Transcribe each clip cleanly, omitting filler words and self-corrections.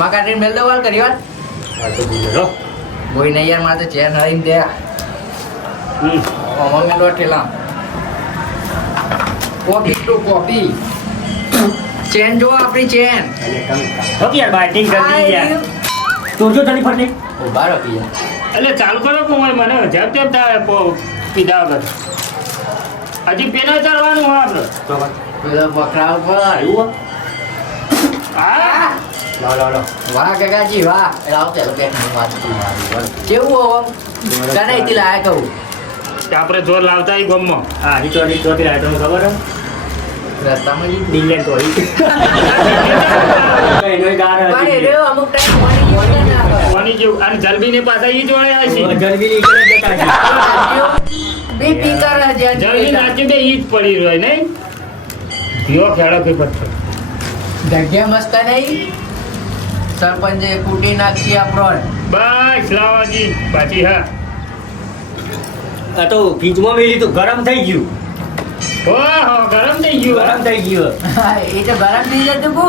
ચશ્મા કાઢીને મેલ દો વાલ કરી વાત તો બોલો કોઈ નહીં યાર મારે ચેન હરીને દે ઓમાં મેલો ઠેલા કોપી ટુ કોપી ચેન જો આપણી ચેન અને કમ હો યાર બાઇટિંગ કરી યાર તોજો તની ફરતી ઉભા રહો યાર એટલે ચાલુ કરો કો મને જેમ તેમ થાય પીધા વગર હજી પેલા ચડવાનું હોય આપણે પેલો બકરા ઉપર આવ્યું હા લો વાહ કાકાજી વાહ લાવ પેલો કે વાત કેવું હો તને ઇતી લાયા કહું આપણે જોર લાવતા ઈ ગમમાં હા ઈ ચોટી લાય તમને ખબર હે રસ્તામાં જી દિલ્હી તો એનો ગાર પાડે રે અમુક ટાઈમ પાણી જેવું અને જલબી ને પાછા ઈ જોડે આવે છે જલબી ની એકલે જતા બે પીકર છે જલબી નાચે બે ઈ જ પડી રહ્યો નહીં યો ખેડો કે પથ્થર જગ્યા મસ્ત નહીં સરપંચે કૂટી નાખી આપણો બસ લાવાજી પાછી હા આ તો ફ્રીજમાં મેલી તો ગરમ થઈ ગયું ઓહો ગરમ થઈ ગયું ગરમ થઈ ગયું એ તો ગરમ થઈ જતું કુ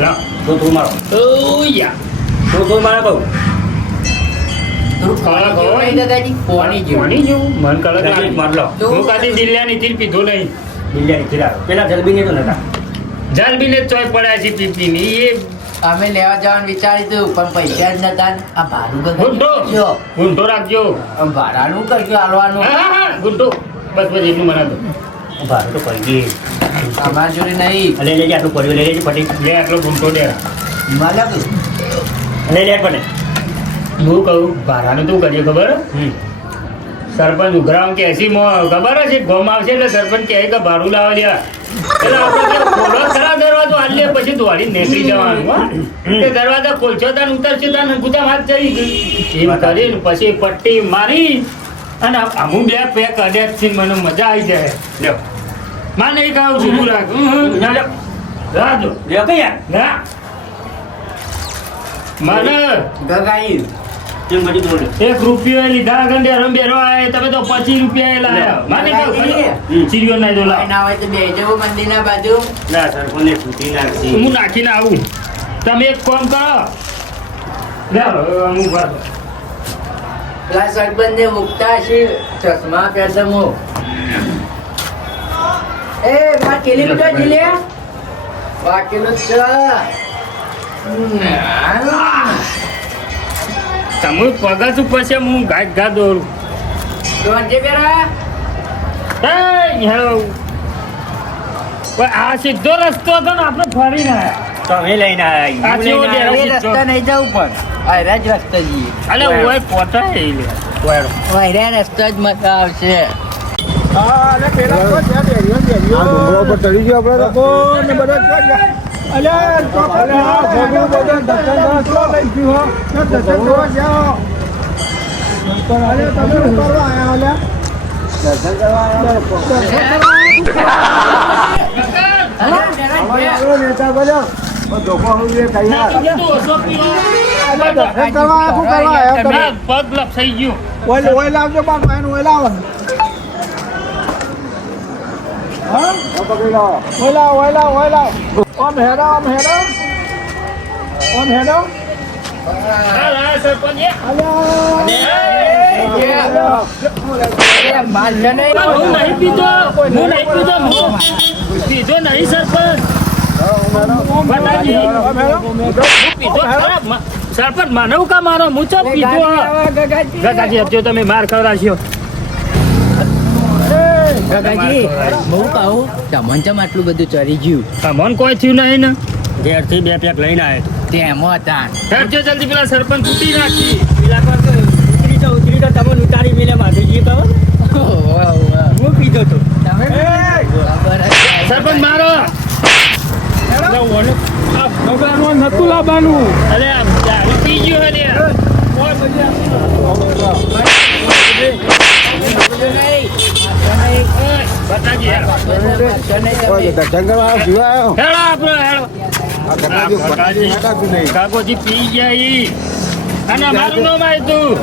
લા તો તું મારો ઓયા તો મારા કહું તું ખાવા ગયો નહીં દાદાજી કોની જેવું પાણી જેવું મન કલર જલ્દી માર લો હું કાદી દિલ્હી ની તીર પીધો નહીં દિલ્હી ખીરા પેલા જલબી ને તો નતા જલબી ને ચોય પડ્યા છે પીપી ની એ અમે લેવા જવાનું વિચારી હતું પણ પૈસા જ નતા આ ભાડું ગુંડો કરજો ગુંડો રાખજો ભાડાનું કરજો હાલવાનું હા ગુંડો બસ બસ એટલું મને દો ભારે તો પડી ગઈ અમાર જોડે નહીં લે લેજે આટલું પડ્યું લે લેજે પટી લે આટલો ગુંડો દે મતલબ લે લે પડે હું કહું ભાડાનું તું કરીએ ખબર સરપંચ ઉઘરાવ કે એસી ખબર છે ગોમ આવશે એટલે સરપંચ કહે કે ભાડું લાવવા દે એટલે આપણે ખોલો ખરા દરવાજો હાલ લે પછી દોડી નીકળી જવાનું હો તે દરવાજા ખોલશો તાન ઉતરશો તાન ગુદા હાથ જઈ એમ કરીને પછી પટ્ટી મારી અને અમુક બે પેક અડ્યાથી મને મજા આવી જાય લ્યો માં નહીં ખાવું છું તું રાખ ના લ્યો રાજો લે કે યાર ના મને ગગાઈ તું મજી દોડે 1 રૂપિયો લીધા ગંડે રંબેરો આય તમે તો 25 રૂપિયા લાયા માને કહો ચીરિયો ના દો ના હોય તો બે જવું મંદિરના બાજુ ના સર કોને છૂટી નાખી હું નાખીને આવું તમે એક કામ કરો લે હું બાદ પેલા સરપંચને મુકતા છે ચશ્મા પહેરતા મો એ માં કેલી તો જીલે વાકેલો છે તમે પગસ ઉપર છે હું ગાય ગા દોરું તો જે પેરા એ હેલો આ સીધો રસ્તો હતો ને આપણે ફરીને આયા તમે લઈને આયા આ જેવો એ રસ્તા નહીં જવું પણ આ રાજ રસ્તા જઈએ અલે ઓય પોતા એ લે વાયરો વાયરા રસ્તા જ મજા આવશે ડુંગરો પર ચડી ગયો આપણે ને બધા પગ લપસાઈ ગયું લાવજો બાપ લાવો ઓમ હેડો સરપંચ હું નહીં પીધો પીધો નહીં સરપંચ સરપંચ માનવ કા મારો હું ચો પીધો ગગાજી આપજો તમે માર ખવડાવશો ગગાજી હું કહું તમને ચમ આટલું બધું ચડી ગયું મન કોઈ થયું નહીં ને ઘેરથી બે પેક લઈને આવ્યો તેમાં હતા હેડજો જલ્દી પેલા સરપંચ તૂટી નાખી પેલા પર તો ઉતરી તો તમને ઉતારી મેલે માધુજી ખબર હું પીધો તો તમે સરપંચ મારો નતું લાવવાનું અરે દારૂ પી ગયો હે લે બતાજી હેડો જંગલ વાળા જીવાયો આપણો હેડો કાકોજી પી ગયા ઈ અને મારું નામ આવ્યું તું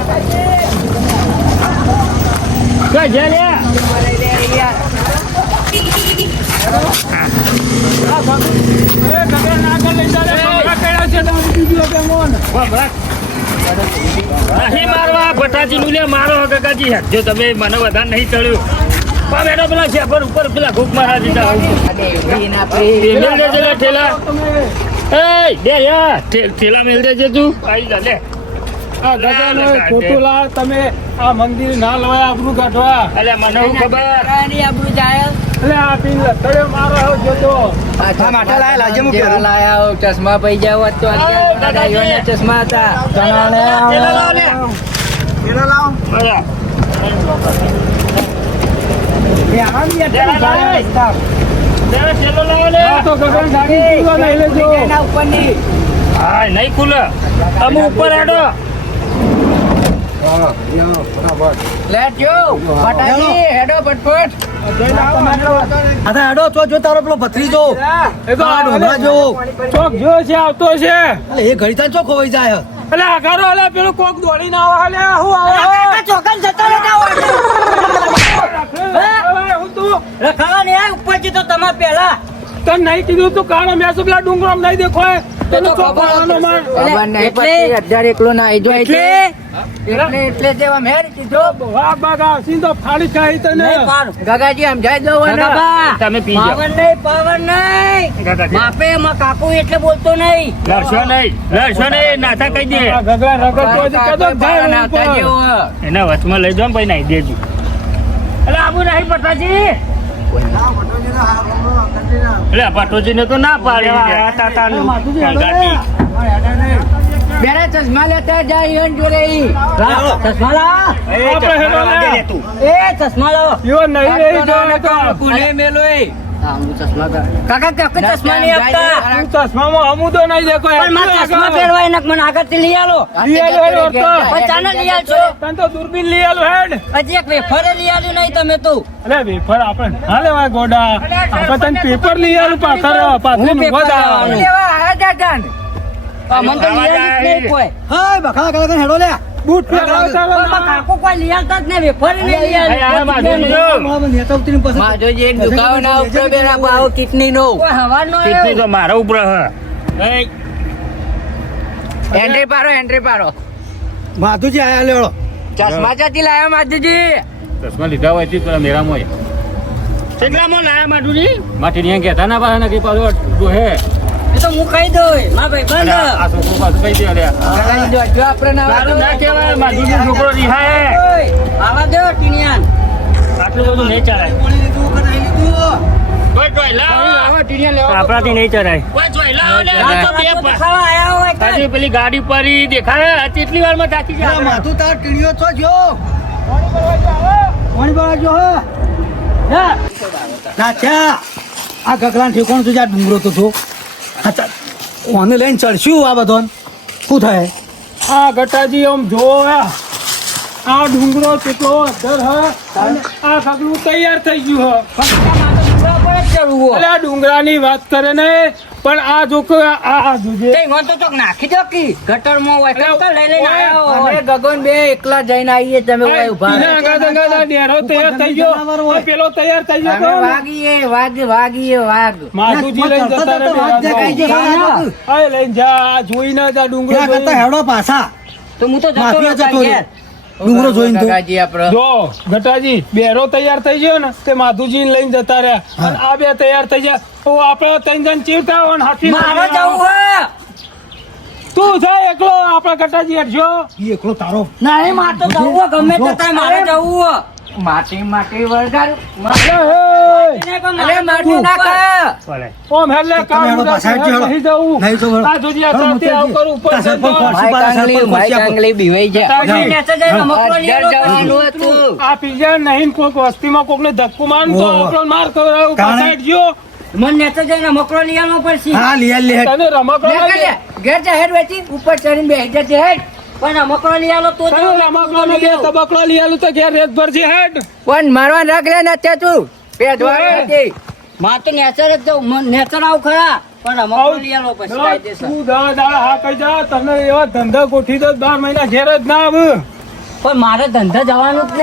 કઈ લે નહીં મારવા ભટાજીનું લે મારો કાકાજી જો તમે મને વધારે નહીં ચડ્યું પણ બેઠો પેલા શેફર ઉપર પેલા ભૂખ મારા દીધા મેલ દેજે લે ઠેલા એ બે યાર ઠેલા મેલ દેજે તું આઈ જા લે ખોટું લાવ તમે આ મંદિર ના લવાય આબરૂ કાઢવા. અલે મને હું ખબર એટલે આ પીન લતડ્યો મારો હો જોતો. ચશ્મા પૈ જાવ તો ચશ્મા હતા ઠેલા લાવ લે મજા ઠેલો લાવ લે તો ગગન ગાડી પૂરો લઈ લેજો. હા નહીં ખુલે અમે ઉપર હેડો લેટ જો ફટાકી હેડો ફટફટ હેડો ચો જો તારો પેલો ભત્રીજો એ તો આ ડોંગરા જેવો ચોક જો છે આવતો છે. એ ઘડી તાર ચો ખોવાઈ જાય એટલે આઘારો એટલે પેલું કોક દોડીને આવે હાલે હું આવે હું તું તને નહીં કીધું તું કારણ મેં શું પેલા ડુંગરો નહીં દેખો પેલું ચોકવાનો માર. ખબર નહીં પછી 1000 એકલો ના આઈ જો એટલે જેવા મેર કીધો વાઘ બાઘ આવશે તો ફાડી ખાઈ તને. ગગાજી આમ જાય દો તમે પી જાઓ કાકાજી લડશો નહીં નાથા કહી દે આ ગગડા રગડ તો હજી કદમ થાય નાતા ઉપર. જેવો એના વચમાં લઈ જાઓ ને પછી નાઈ દેજો એટલે આબુ નહીં પટાજી એટલે પટોજી ને તો ના પાડી બેરા ચશ્મા લેતા જાય ઈવન જોડે ઈ આપણે હેડો લે. ઈવન નહીં રહી જાય તો. કુલે મેલો એ હું ચશ્મા નહીં આપતા તું ચશ્મામાં હમું તો નહીં દેખો લઈ આલો લઈ આવ્યો હતો. તને તો દૂરબીન લઈ આલો હેડ. અલે વેફર આપણે ના લેવાય ગોડા આપણે તને પેપર લઈ આલું પાછળ ઊભા જ આવવાનું. લેવા આયા દાદા હા બખા કલા હેડો લે બૂટ પહેરાવતા નેતા ઉતરીને પછી માધોજી એક દુકાન ના ઉપર બેરા ભાવ કિટની નો કેટલું તો મારા ઉપર એન્ટ્રી પાડો માધુજી આયા લેવડો ચશ્મા ચાથી લાયા માધુજી ચશ્મા લીધા હોય પેલા મેરામાં કેટલામાં લાયા માટુજી માટી ને કહેતા ના પાછા કે પાછો હે આ છોકરો પાછું કહી દે અલ્યા જો આપણે ના તારું ના કહેવાય માધુજી છોકરો રિહાય આટલું બધું નહીં ચડાય આપણાથી નહીં ચડાય હજી પેલી ગાડી પરી દેખાય કેટલી વાર માં થાકી જાય માધુ તાર ટીણીઓ છો જો કોણ બાજો હે નાચા આ ગગલાન ઠેકોણ તું જા ડુંગરો તો છો અચ્છા ઓને લઈને ચડશું આ બધો શું થાય આ ગટાજી આમ જો આ ડુંગરો કેટલો અધર હ આ સગલું તૈયાર થઈ ગયું હ. અલે આ ડુંગરાની વાત કરે ને પણ આ જો આ જોજે ગગન બે એકલા જઈને આવીએ તમે ઉભા એના આગા ડેરો તૈયાર થઈ ગયો આ પેલો તૈયાર થઈ ગયો વાગીએ વાઘ માધુજી લઈને જતા રહે આ લઈને જા આ જોઈને જા ડુંગરો ત્યાં કરતા જોઈને. હેડો પાછા તો હું તો માફિયા જતો રહ્યો ડુંગરો જોઈને તો ગગાજી આપડે જો ગટાજી બેરો તૈયાર થઈ ગયો ને તે માધુજી લઈને જતા રહ્યા અને આ બે તૈયાર થઈ ગયા તો આપણે ત્રણ જણ ચીવતા હોય ને હાથી તું છે એકલો આપણે ગટાજી હેઠજો ઈ એકલો તારો માટી વળગાર અરે માટી નાખા ઓમ હેલે કામ તમે હેડો પાછા હેઠજો હેડો. નહીં જવું નહીં તો હેડો. આ જોજી આ સાથે આવ કરું ઉપર તાર સરપંચ જતો. કોણ? કાંગલી બીવાઈ ગટાજી, જવાનું હતું આ પીઝા નહીં કોક વસ્તીમાં કોક ને ધક્કો મારું તો ઓહો. આપણો માર ખવડાવું કારણે? પાછા હેઠજો. હા લે લે તને રમકડો લે લાગે? લે, ઘેર જા હેડ વેચી ઉપર ચડીને બેસી જજે હેડ તને રમકડો ને બે તબકડો લઈ આલું તો ઘેર રેત ભરજી હેડ. પણ મારવા રાખ લે ને ત્યાં તું પેદવા હતી તું દાડા હા કહી જા તમને એવા ધંધા ગોઠવી દો 12 મહિના ઘેર જ ના આવે પણ મારે ધંધા જવાનું જ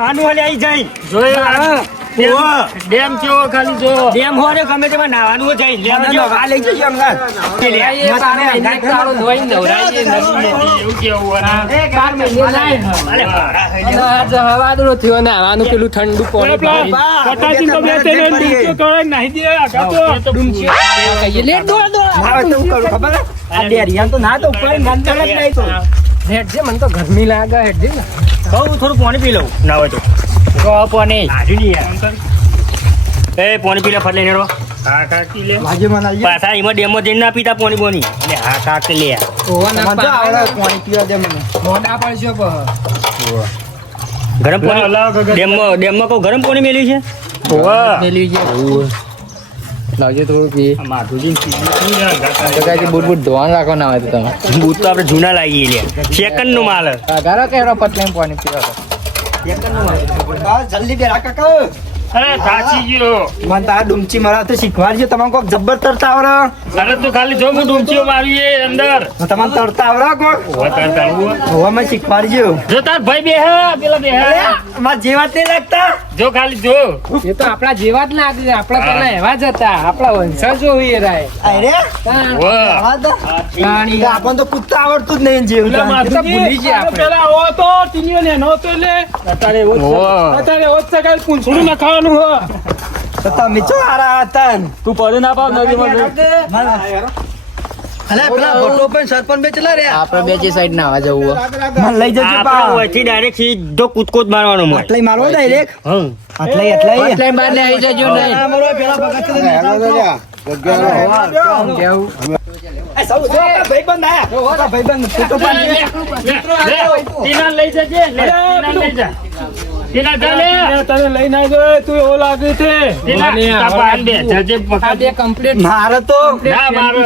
નાવાનું વાળી આવી જાય જોયો ડેમ કેવો ખાલી જો ડેમ હોય ગમે તેમાં નાવાનું હોય જાય લેવા લઈ જઈએ હમણાં એવું કેવું પેલું ઠંડુ કટાચી તો બે ત્રણ ડૂબચો તોડે નાહી દે આખા તો ખબર આ ડેરિયા તો ના તો ઉપર ગંદા જ નહીં તો હેડજે મને તો ગરમી લાગે હેડજે બહુ થોડું પાણી પી લઉં ના હોય તો પાણી એ પાણી પી લે ફટલે નેરો હા કાકી લે પાછા એમાં ડેમમાં જઈને ના પીતા પાણી બોની એટલે હા કાકે લે પાણી પીવા દે મને મોડા પડશો ગરમ પાણી ડેમમાં કહું ગરમ પાણી મેલ્યું છે લાવજો થોડું પી માધુજી બુટ ધોવાનું રાખવાના આવે તો તમે બૂટ તો આપણે જૂના લાવીએ લે સેકન્ડ નું માલ ઘરો કેવડો પતલાઈ પાણી પીવા જલ્દી બે કાકા અરે સાચી ગયો મને તારા ડુમચી મારા તો શીખવાડજો તમે કોક જબ્બર તરતા આવડે અરે તું ખાલી જો હું ડૂમચીઓ મારી એ અંદર તમને તરતા આવડે કોક હોવા માં શીખવાડજો જો તાર ભાઈ બે પેલા બે મારા જેવા તે લાગતા જો ખાલી જો એ તો આપણા જેવા જ લાગે આપણા પેલા એવા જ હતા આપણા વંશજો હોય રાય અરે આપણને તો પૂછતા આવડતું જ નહીં જેવું ભૂલી ગયા આપણે પેલા આવો તો ટીનીઓ ને નો તો એટલે અત્યારે ઓછ સગાઈ પૂંછડું ના ખાવાનું હો તો તમે ચો હારા હતા તું પડે ના પાવ નદીમાં અલે પેલા ફોટો પણ સરપંચ બે ચલા રે આપણે બે જે સાઈડ ના આવવા જવું મને લઈ જજો આપણે ઓયથી ડાયરેક્ટ સીધો કૂદકો જ મારવાનો મને આટલે મારવો ડાયરેક્ટ હા આટલે પતલાઈ બહાર ને આવી જજો નહીં તીના લઈ જજે તીના લઈ જા તીના ચાલે તને લઈને આવ્યો તું એવો લાગે છે તીના તાપાન બે જજે પકડ કમ્પ્લીટ ના મારે મારો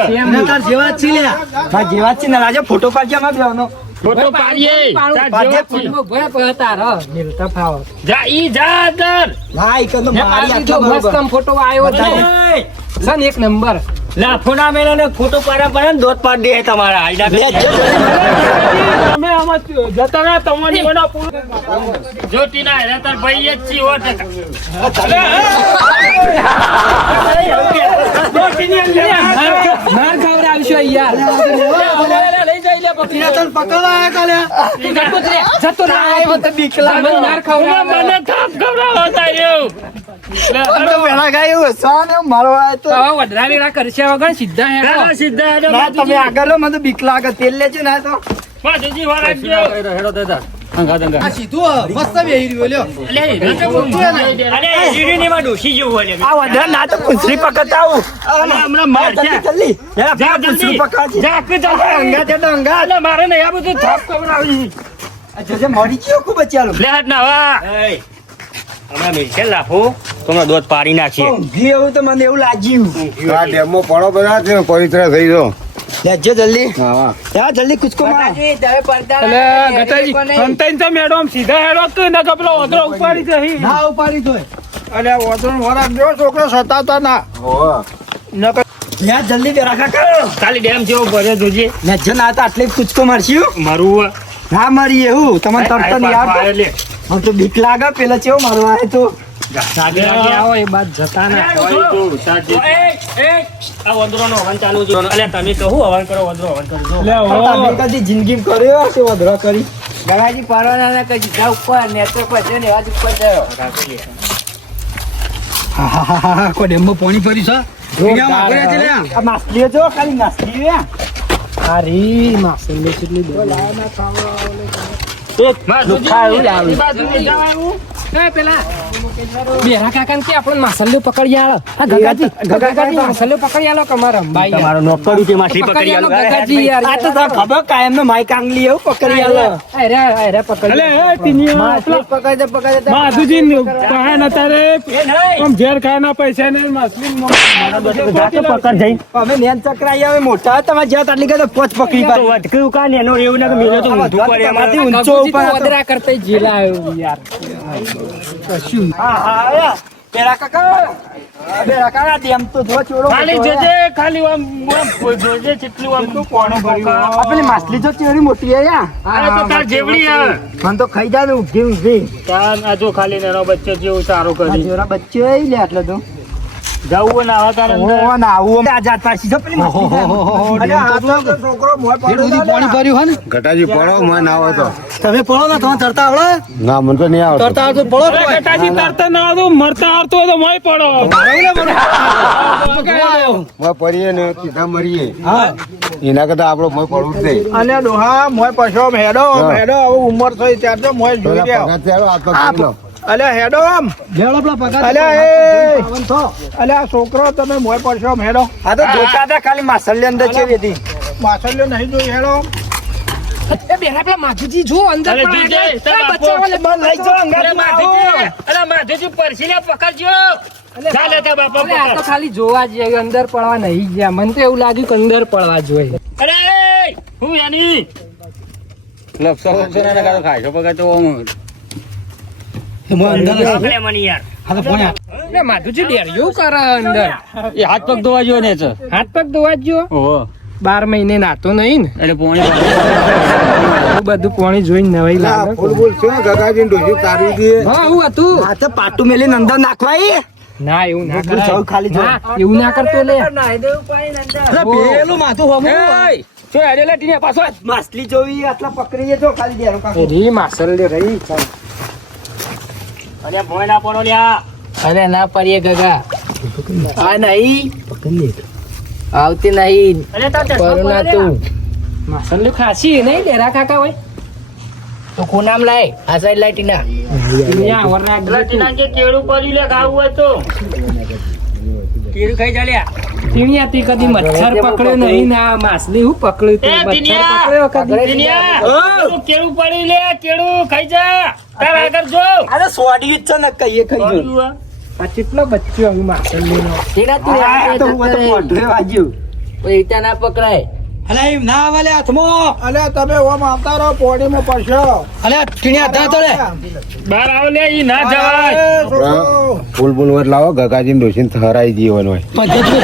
તાર જેવા જ છે લ્યા મારા જેવા જ છે ને રાજા ફોટો પાડજે માં બેવાનો ફોટો પાડીએ તાર જેવો જા ઈ જા અંદર હા ઈ તો મારી આટલા બરોબર ફોટો આવ્યો સન એક નંબર લાફો ના મેળાને ફોટો પાડ્યા ને દોત પાડ દે તમારા આઈડા તમે આમાં જતા ના તમારી એનો જો તીના હેરા તાર ભાઈ જ છી હો ટકા માર ખવડાવશો યાર લઈ જઈ લે પકડી તને પકડવા આયા કાલે જતો ના આવ્યો તો બીક લાગે માર ખવડાવ મને થાપ ખવડાવો તાર્યો પેલા ગાય સાને મારો આય તો વડરાની ના કરશે વગર સીધા હેડો સીધા હેડો ના તમે આગળ લો, મને તો બીક લાગે તેલ લેજો ના તો માધુજી વાળા ગયો અરે જીડી ની માં ડોસી જેવું હોય આ વધરા ના તો કુંસરી પકડતા આવું હમણાં માર છે જલ્દી જા કુંસરી જલ્દી પકડજે જા કે જા અંગા તે તો અંગા અલે મારે ને આ બધું થાપ ખવડાવી જજે મરી ગયો ખૂબ ચાલો લે હાથ ના વા હમણાં મિલશે લાફો તમને દોત પાડી નાખીએ ઊંઘી એવું તો મને એવું લાગ્યું આ ડેમો પડો બધા છે પવિત્ર થઈ ગયો લેજો જલ્દી યા જલ્દી કુછકો માર એટલે ગટાજી સંતાઈ તો મેડમ સીધા હેડો તો ના કપલો ઓદરો ઉપાડી જઈ ના ઉપાડી જોય અને વતન વરાક જો છોકરો સતાવતા ના યા જલ્દી બેરા કાકા ખાલી ડેમ જેવો ભર્યો જોજે લેજો ના તો આટલે કુછકો મારશું મારું ના મારી એવું તમને તરત નહીં આવતો લે મને તો બીક લાગે પેલા ચેવો મારવા આવે તો આવો એ બાદ જતા ના આ વંદરોનો હવન ચાલુ છે અલ્યા તમે કહું હવન કરો વંદરો હવન કરજો લે તમે કદી જિંદગી કર્યો છે વધરો કરી ગણાજી પરવાના કઈ સીધા ઉપર નેટવર્ક પર છે ને આજ ઉપર જયો હા કોઈ ડેમમાં પાણી ભર્યું છે આ માછલીઓ જો ખાલી માછલીઓ હારી માસુલ કેટલી દો પેલા બેરા કાકા કે આપણે માસલ્યો પકડી આલો આ ગગાજી માસલ્યો પકડી આલો કમાર અંબાઈ તમારો નોકર છે માછલી પકડી આલો ગગાજી યાર આ તો તને ખબર કાયમ નો માઈક આંગલી એવું પકડી આલો અરે પકડી અલે એ ટીનિયા પકડે માધુજી કહે ન તારે આમ ઝેર ખાના પૈસા ને માછલી પકડ જઈ અમે નેન ચકરાઈ આવે મોટા તમારે જ્યાં તાટલી કે પોચ પકડી તો વટક્યું કા ને એનો એવું ના કે મેલો તો ઊંધું પડે એમાંથી એમાં ઊંચો ઉપર ઓદરા કરતા જીલા આવ્યો યાર હા પેલા કાકા પેલા કાકા ડેમ તો જો ચોરો ખાલી જોજે ખાલી આમ જોજે કેટલું આમ પાણી ભર્યું આ પેલી માછલી તો ચેવડી મોટી હે યાર અરે તો તાર જેવડી હે મને તો ખાઈ જાય ને ઊભી ઊભી તાર આ જો ખાલી નાનો બચ્ચો જેવું સારું આ કરી જોરા બચ્ચો હે લે એટલે તો જવું ને આવા તાર અંદર ઓ ના આવું આજાદ પાછી જો પેલી માછલી અરે આ તો છોકરો મોય પડ્યો બધું પાણી ભર્યું હે ને ઘટાજી પડો મને ના આવે તો તમે પડો ને તમે તરતા આવડે ના મને તો નહીં આવડતું તરતા આવડે તો પડો અરે કટાજી તરતા ના આવતું મરતા આવતું હોય તો મોય પડો મોય પડીએ ને સીધા મરીએ હા એના કરતા આપણો મોય પડવું જ નહીં અને ડોહા મોય પછો હેડો હેડો હવે ઉંમર થઈ ત્યાર તો મોય જોઈ રહ્યા પગાર ચાલો આ તો કરી લો. અલ્યા હેડો આમ લેવડો પેલા પગાર અલ્યા એ અલ્યા છોકરો તમે મોય પડશો હેડો આ તો ધોકા હતા ખાલી માછલી અંદર છે બેટી માછલીઓ નહીં જોઈ હેડો એ બેરા પેલા માધુજી જો અંદર અરે પણ જોજે, આ તાર બચ્ચા બાપો. વાલે બંધ લઈ જાઓ અંગાત અરે માં માધુજી આવો. અરે માધુજી પરસીને પકડજો ચાલે તાર બાપા અરે આ તો પકડ. ખાલી જોવા જઈએ અંદર પડવા નહીં ગયા મને તો એવું લાગ્યું કે અંદર પડવા જોઈએ અરે હું યાની આપણે મને યાર હા તો ફોન આપ. એટલે માધુજી ડેરિયું કરે અંદર એ હાથ પગ ધોવા જો ને છે હાથ પગ ધોવા જ જો ઓહો 12 મહિને નાતો નહીં ને એટલે પોણી એવું બધું પાણી જોઈને નવાઈ લાગે ફૂલ ફૂલ છે ગગાજી ડોસી તારવી દઈએ હા હું હતું આ તો પાટું મેલીને અંદર નાખવાય ના એવું ના બધું સૌ ખાલી જો. ના એવું ના કરતો લે અરે પેલું માથું હમું જો હેડે લે ટીને પાછો માછલી જોવી આટલા પકડીએ તો ખાલી દેરો કાકો રી માસલ લે રહી અને ભોય ના પડો લ્યા અરે ના પડીએ ગગા આ નહીં આવતી નહીં અરે તાર ચશ્મા પરું ના પડ્યા. તું માસલ લે ખાસી નહીં ડેરા કાકા હોય તો કોનામ લાય આ સાઈડ લાઈટી ના અહીંયા વર રાખ એટલે ટીના જે કેળું પડ્યું લે ખાવું હોય તો કેળું ખાઈ ચાલ્યા ટીણિયાથી કદી મચ્છર પકડ્યો નહીં ના માછલી હું પકડ્યું તું એ મચ્છર ટીણિયા! પકડ્યો કદી ટીનિયા, કેળું કેળું પડ્યું લે કેળું ખાઈ જા તાર આગળ જો અરે સોડી જ છે ને કઈએ ખાઈ જો પડ્યું આ. આ કેટલો બચ્ચો આવી માછલીનો ટીણા તું આ તો હું તો મોઢે વાગ્યું પૈસા ના પકડાય અલે એમ ના વાલે હાથમાં અલ્યા તમે ઓમ આવતા રહો પોડીમાં પડશો અલે ટીણિયા ધા તળે બહાર આવ લે ઈ ના જવાય એ છોકરો ફૂલ ફૂલ વર લાવો ગગાજી ડોસી થરાઈ જીવન હોય પદ્ધતિ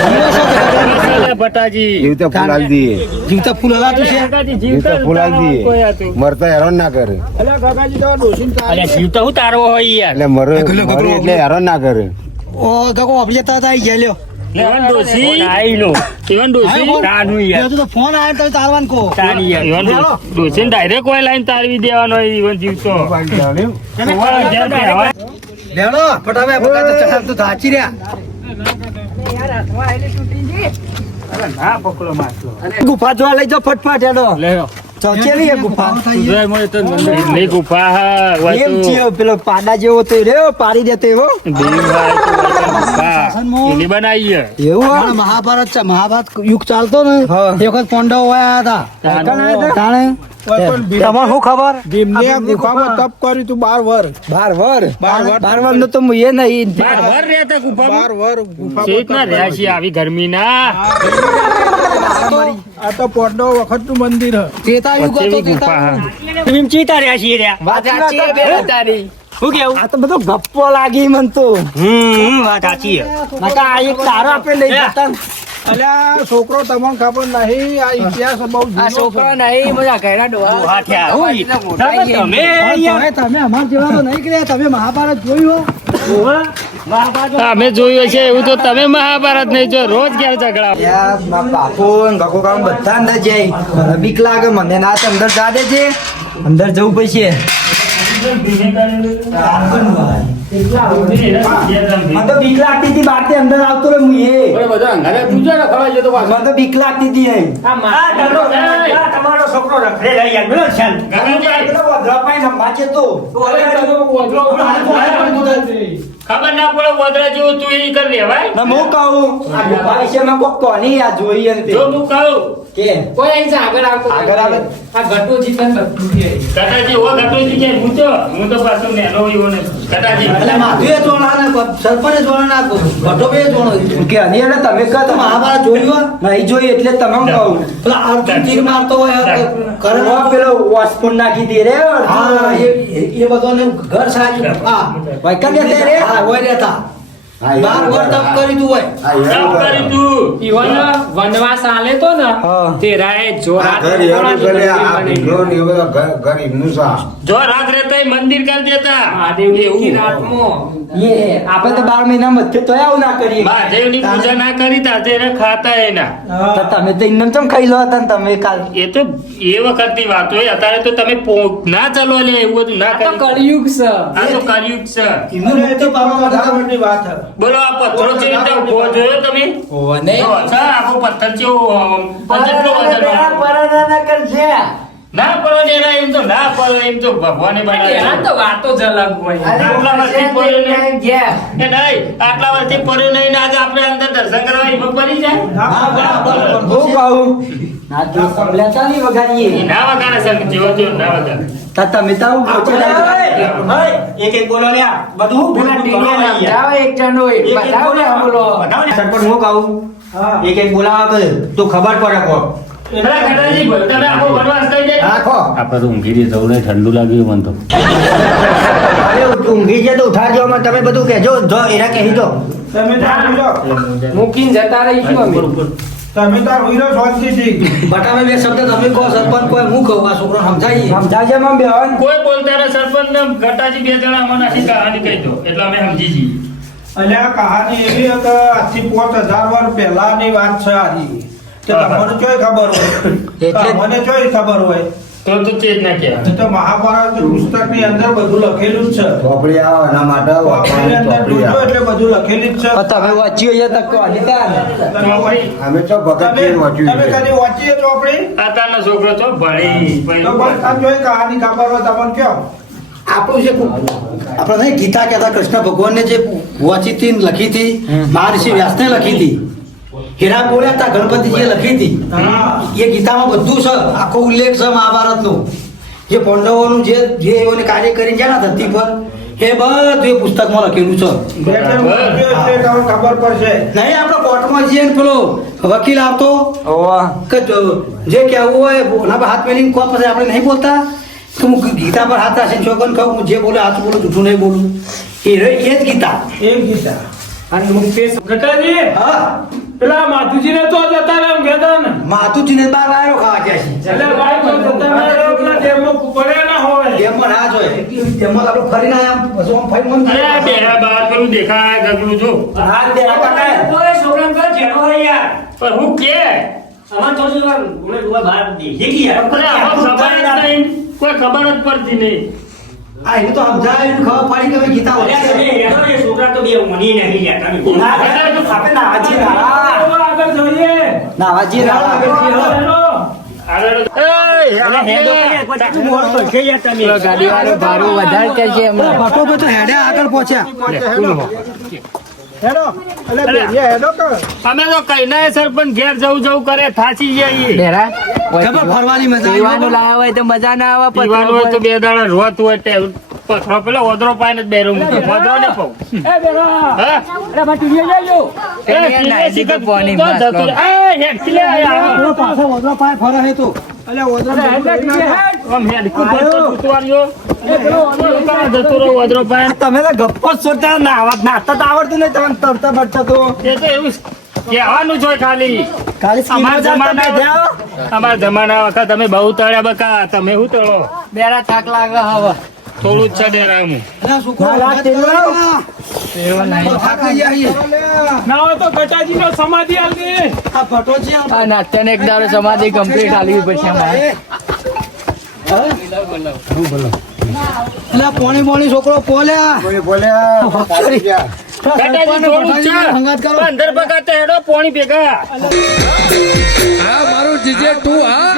લે ભટાજી જીવતે ફૂલ આલી દઈએ જીવતા ફૂલ હલાતું છે કાકાજી જીવતે જીવતા ફૂલ આલી કોઈ દઈએ હતું. મરતા હેરાન ના કરે અલ્યા કાકાજી તો ડોસીને તારી અલ્યા જીવતા હું તારવો હોય યાર એટલે મરે એટલે હેરાન ના કરે ઓ ગગો આપલે તા આઈ ગયા લ્યો એવન ડોસી આઈનો એવન ડોસી તાનું યાર તો ફોન આયો તો તારવાન કો તાની યાર એવન ડોસી ડાયરેક્ટ કોઈ લાઈન તારવી દેવાનો એવન જીવતો ઓવા ઘેર બેહવા. લેડો ફટાવે ફટા તો ચટાક તો ધાચી રહ્યા ના પકડો માછલો ગુફા જોવા લઈ જાઓ ફટફટ હેડો લે ચચેલી એ ગુફા જોય મને તો નહીં ગુફા હા હોય એમ તો છે પેલો પાડા જેવો તો રે પાડી દેતો એવો ભીમભાઈ તો હોય તો ગુફા એની બનાવી છે. એવું મહાભારત છે મહાભારત યુગ ચાલતો ને એ વખત પાંડવો આયા હતા તાણે તમારે શું ખબર ભીમને આ ગુફામાં તપ કર્યું તું 12 વર 12 નું તો હું એ નહીં બાર વર રહેતા ગુફામાં 12 વર ગુફા શેઠ ના રહ્યા છીએ આવી ગરમીના આ તો પોડનો વખતનું મંદિર હ ત્રેતા યુગ હતો કેવી ગુફા હા એમ ચીતા રહ્યા છીએ રહ્યા વાત સાચી છે બેન તારી શું કેવું આ તો બધો ગપ્પો લાગી મન તો વાત સાચી નકા આ એક તારો આપણે લઈ જતા ને. અલ્યા છોકરો તમને ખબર નહીં આ ઇતિહાસ બહુ આ જૂનો છોકરો નહીં બધા ઘરના ડોહા તમે અમાર જેવા તો નહીં કર્યા તમે મહાભારત જોયું હો અમે જોયું છે એવું તો તમે મહાભારત નહીં જો રોજ ઘેર ઝઘડા બાપુ ગગો કામ બધા અંદર જાય મને બીક લાગે મને ના તો અંદર જા દેજે અંદર જવું પડશે મને તો બીક લાગતી હતી બહાર થી અંદર આવતો રે હું એ મને તો બીક લાગતી હતી અહીં. તમારો છોકરો રખડે રહી યાર બોલો ચાલ પેલો વોધરા પાઈ નંબા છે તો ખબર ના પડે વોદરા જેવું તું એ કરી લેવાય ના હું કહું આ ગુફા વિશે મેં કોક કોની આ જોઈ અને તે જો હું કહું કે કોઈ અહીં આગળ આવતો આગળ આવે. આ ઘટો જીવન બધું છે કટાજી ઓ ઘટોજી કે પૂછો હું તો પાછો નેનો એવો ને કટાજી એટલે માધુએ જોણા ને સરપંચે જોણા ના ભટો બે જોણો કે અની એટલે તમે કહો તો મહાભારત જોયું હોય? નહીં જોયું એટલે તમે કહું પેલા અર્જુન તીર મારતો હોય કરણો પેલો વોસ્પૂન નાખી દે રે હા એ બધો ને ઘર સાજુ હા વૈકલ્ય દે રે હા હોય રહેતા હા, એવું બાર વાર તપ કરી તું હોય હા, એવું તપ કરી કરે. તું ઈવન વનવાસ આલે તો ને તે રાય જો આ રાત ઘર એવું કરે, આ ભીંડો ને એ બધા ઘર એમનું છે. જો રાત રહેતા મંદિર કરી દેતા મહાદેવની રાતમાં આપણે તો 12 મહિના મધ્ય તો આવું ના કરીએ મહાદેવની પૂજા ના કરી તા તેને ખાતા એના તો તમે તો ઇન્દમ ચમ ખાઈ લો હતા ને તમે કાલ એ તો એ વખતની વાત હોય અત્યારે તો તમે ના ચાલો લે એવું બધું ના આ તો કરી કળિયુગ છે આ તો કલયુગ છે એમને એ તો બાબા વધારાની વાત છે. બોલો આ પથ્થરો છે રીતે ઉભો જોયો તમે ઓને જો, છે આખો પથ્થર છે જેટલો વજન હોય. પરાના કરશે ના પડો ને એના એમ તો ના પડો એમ તો ભગવાને એના બનાવ્યા તો વાતો જ અલગ હોય આટલા વર્ષથી પડ્યો નહીં. ગયા એ નહીં આટલા વર્ષથી પડ્યો નહીં ને આજે આપણે અંદર દર્શન કરવા એમાં પડી જાય ના, બરાબર. હું કહું ના તો સંભળ્યા ચાલી વગાડીએ ના વગાડે સર જેવો જેવો ના વગાડે તા તમે તો આવું બોચે એક એક બોલો લ્યા બધું પેલા ભેગું ટીનો કરો યાર. સમજાવે એક જણો એક એક બતાવો ને બોલો બતાવો ને. સરપંચ હું કહું એક એક બોલાવા કે તો ખબર પડે કો પેલા ગણાજી ભાઈ, તમે આખો વનવાસ થઈ જાય રાખો. આપણે તો ઊંઘી રહી જવું નહીં, ઠંડુ લાગ્યું મને તો. અરે ઊંઘી જાય તો ઉઠાડજો અમે તમે બધું કહેજો જો એરા કહી દો તમે તાર હુઈ જાઓ. મૂકીને જતા રહીશું અમે તમે તાર હુઈ જાઓ શાંતિથી. બટાવે બે શબ્દ તમે કહો સરપંચ કોઈ હું કહું આ છોકરો સમજાય સમજાજે માં બેન કોઈ બોલતા ને સરપંચ ને ગટાજી બે જણા મને આખી કહાની કહી દો એટલે અમે સમજી જઈએ અને આ કહાની એવી છે કે આજથી 5000 વર્ષ પહેલાની વાત છે આજી. તે તમને ચોય ખબર હોય મને ચોય ખબર હોય તો તે જ ના કહેવાય. તો મહાભારત પુસ્તકની અંદર બધું લખેલું જ છે. ચોપડી આવે એના માટે ચોપડીની અંદર ચોપડી જોજો આવે. એટલે બધું લખેલું જ છે. તમે વાંચ્યું છે તક અધિકાર ચોપડી અમે તો ભગતજી વાંચ્યું તમે છે. કદી વાંચી છે ચોપડી? આતાનો છોકરો તો ભણી તો બસ આ જોઈ કહાની ખબર હોય તમને કયો. આપણું જે આપણે નહીં ગીતા કહેતા કૃષ્ણ ભગવાનને જે વાંચી હતી ને લખી હતી મહર્ષિ વ્યાસને લખી હતી હીરા બોલ્યા હતા ગણપતિજીએ લખી હતી હા. એ ગીતામાં બધું છે આખો ઉલ્લેખ છે મહાભારતનો જે પાંડવોનું જે એઓને કાર્ય કરીને ગયા ને ધરતી પર એ બધું એ પુસ્તકમાં લખેલું છે બે ત્રણ વાંચ્યું એટલે તમને ખબર પડશે. નહીં આપણે કોર્ટમાં જઈએ ને પેલો વકીલ આવતો કે જે કહેવું હોય ઓના પર હાથ મેલીને કોણ પછી આપણે નહીં બોલતા કે હું ગીતા પર હાથ રાખીને છોકરાને કહું હું જે બોલે હાથ બોલું જૂઠું નહીં બોલું એ જ ગીતા એક ગીતા. અને મુકેશ ગટાજી હા પેલા માધુજીને તો જતા રહે એમ કહેતા ને માતુજીને બાર વાયરો ખાવા ગયા છે એટલે ભાઈ તો જતા રહે પેલા ડેમમાં પડ્યા ના હોય ડેમમાં ના જોય ડેમમાં આપણે ફરીને આયા પછી આમ ફરી મન અરે બે બાર પેલું દેખાય ગગલું જો હાથ દે આ છોકરાને તો જેનો હોય યાર પણ હું કે અમાર તો જો ગુણે ગુવા બહાર દેખી ગયા અરે આમાં ખબર જ નહીં કોઈ ખબર જ પડતી નહીં આ એને તો સમજાય એને ખબર પડી કે ભાઈ ગીતા અલ્યા વાંચે તમે એનો એ છોકરા તો બે મની નહીં ગયા તમે ના, આપણે નાવાજી નાવા આગળ જોઈએ નાવાજી નાવા આગળ ગાડીવાળો ભાડું વધારે કરશે એમને બટો બટો હેડે આગળ પહોંચ્યા હેડો એટલે બેરિયા હેડો કે અમે તો કઈ ના સરપંચ ઘેર જવું જવું કરે થાચી જઈએ બેરા ખબર ફરવાની મજા પીવાનું લાવ્યા હોય તો મજા ના આવે પીવાનું હોય તો બે દાડા રોત હોય તે પથરો પેલો ઓદરો પાઈને જ બેરું મૂકે ઓદરો ને પાઉં એ બેરા હા અરે ભાઈ ટીવી લેજો એ કિલ્લે શીખત તો જતો રહે. એ હેડ કિલ્લે આયા. પાછો વડલો પાય ફરે હે તો અલ્યા ઓદરો એટલે ટીવી હેડ આમ હેડ કુતરો કુતવારિયો. એ પેલો ઓદરો પાય જતો રહે ઓદરો પાય. તમે તો ગપ્પો જ છોડતા નાતા તો આવડતું નહીં તમને તરતા બરતા તો એ તો એવું કહેવાનું જ હોય ખાલી ખાલી અમારા જમાના વખત તમે બહુ તળ્યા બકા તમે શું તળો બેરા થાક લાગે હવે થોડું જ છે ડેરાનું ના હોય તો ગટાજી નો સમાધિ આલજે આ ફટો છે આ નાટ્યને એક દાડો સમાધિ કમ્પ્લીટ આલવી પડશે અમારે એટલે પોણી પોણી છોકરો પોલ્યા કોઈ બોલ્યા પાછી ગયા. ગટાજી થોડું જ છે હંગાત કરો. 15 બકા તો હેડો પોણી ભેગા મારું જીજે તું હા